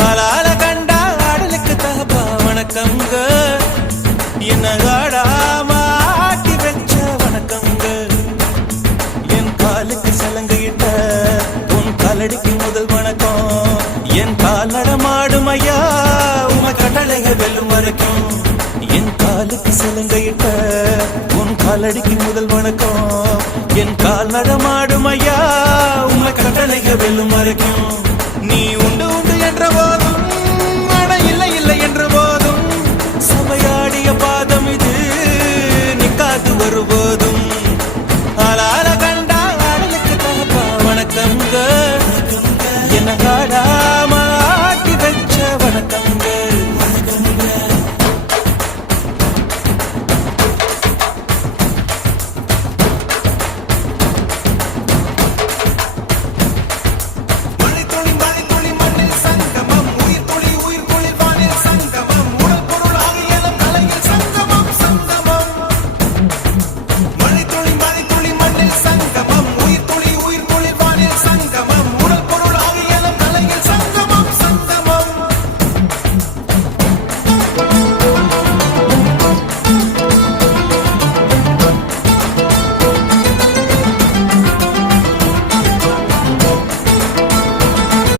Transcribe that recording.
ஆளால கண்டா ஆடலுக்கு தகப்பா வணக்கங்க, என்ன ஆடாம ஆட்டி வச்ச வணக்கங்க. என் காலுக்கு சலங்கையிட்ட உன் காலடிக்கு முதல் வணக்கம். என் கால் நடமாடும் ஐயா உமை கட்டளைக வெல்லும் வரைக்கும். என் காலுக்கு சலங்கையிட்ட உன் காலடிக்கு முதல் வணக்கம். என் கால் நடமாடும் ஐயா உமை கட்டளைக வெல்லும் வரைக்கும். நீ உண்டு உண்டு என்ற போதும் அட இல்லை இல்லை என்ற போதும் சபையாடிய பாதம் இது நிக்காது வருவோம்.